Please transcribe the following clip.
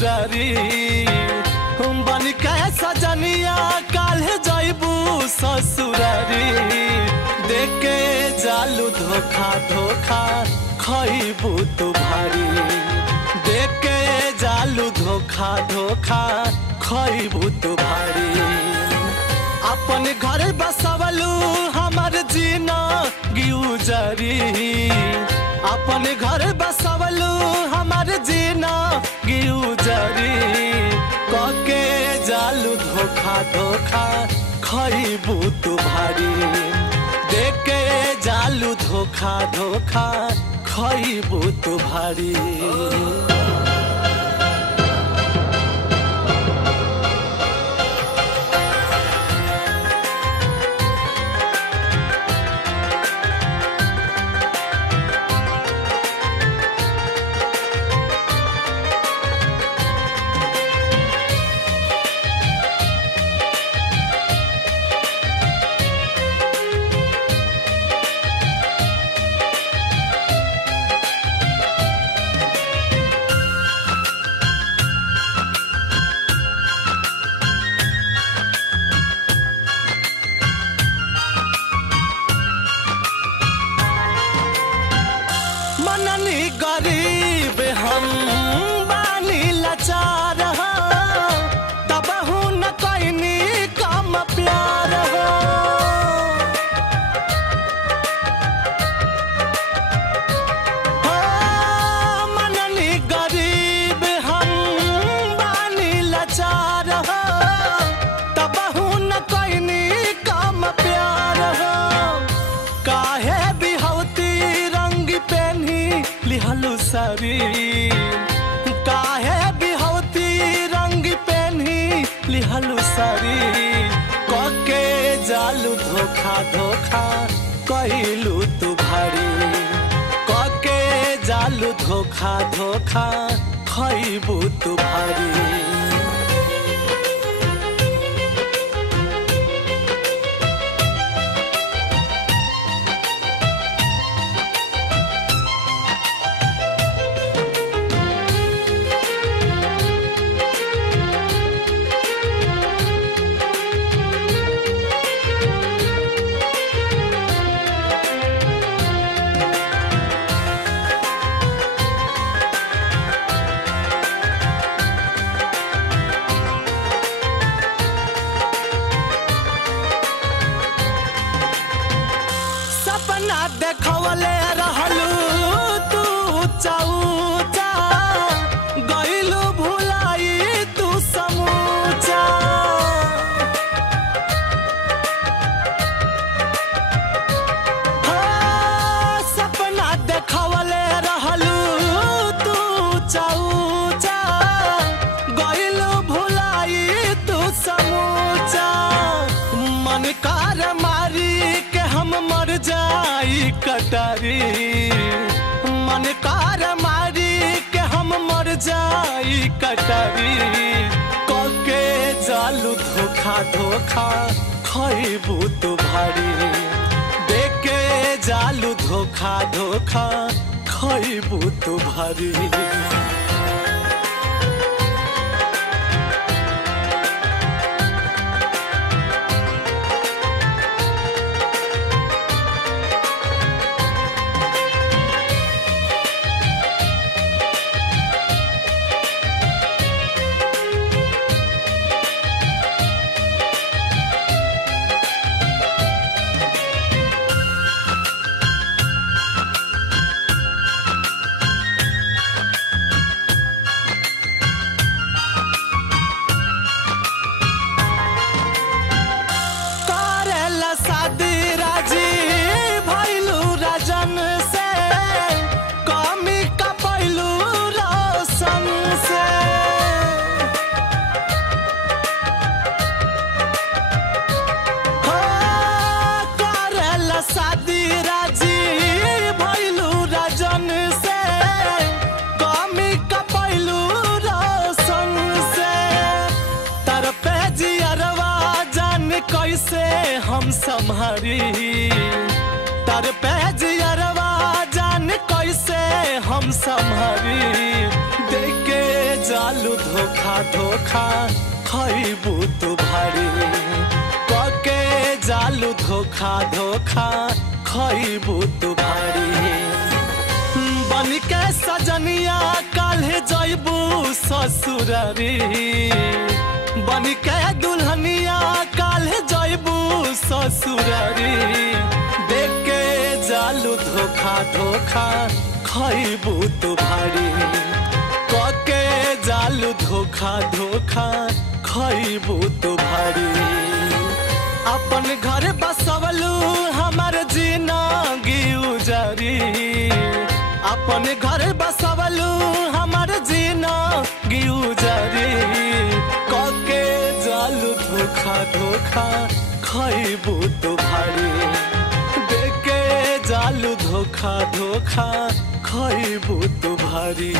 ससुरारी बन के सजनिया काल्हे जइबू ससुरारी देके जालू धोखा धोखा खइबू तू भारी देके जालू धोखा धोखा खइबू तू भारी अपन घर बसवलू हमर जीना गुजरी अपन घर बसवलू हमर जीना गुजरी कके जालू धोखा धोखा खइबू तू भारी देके जालू धोखा धोखा खइबू तू भारी गरीब हम बानी लाचार तब न कैनी कम प्यार मननी गरीब हम बानी लाचार तब न कैनी कम प्यार काहे बिहौती रंग पेनी लिहलू सारी काहे बिहौती रंग पेनी लिहलू सारी कके जालू धोखा धोखा कइलू तू भारी कके जालू धोखा धोखा खइबू तू भारी देखवले रहलू तू चौचा गइलू भुलाई तू समूचा सपना देखवले रहलू तू चौचा गइलू भुलाई तू समूचा मन कार मारी के हम मर जाई कटारी मन कार मारी के हम मर जाई कटारी कके जालू धोखा धोखा खइबू तू भारी देके जालू धोखा धोखा खइबू तू भारी कैसे हम संभारी तर पैज अरवा जान कैसे हम संभारी देखे जालू धोखा धोखा खइबू तू भारी कके जालू धोखा धोखा खइबू तू भारी बन के सजनिया काल्हे जइबू ससुरारी बन के दुल्हनिया काल्हे जइबू ससुरारी देख के जालू धोखा धोखा खइबू तू भारी कके जालू धोखा धोखा खइबू तू भारी अपन घर बसवलू हमार जिंदगी उजारी अपन घर बसवलू हमार जिंदगी उजारी कके जालू धोखा धोखा खइबू तू भारी देके जालू धोखा धोखा खइबू तू भारी।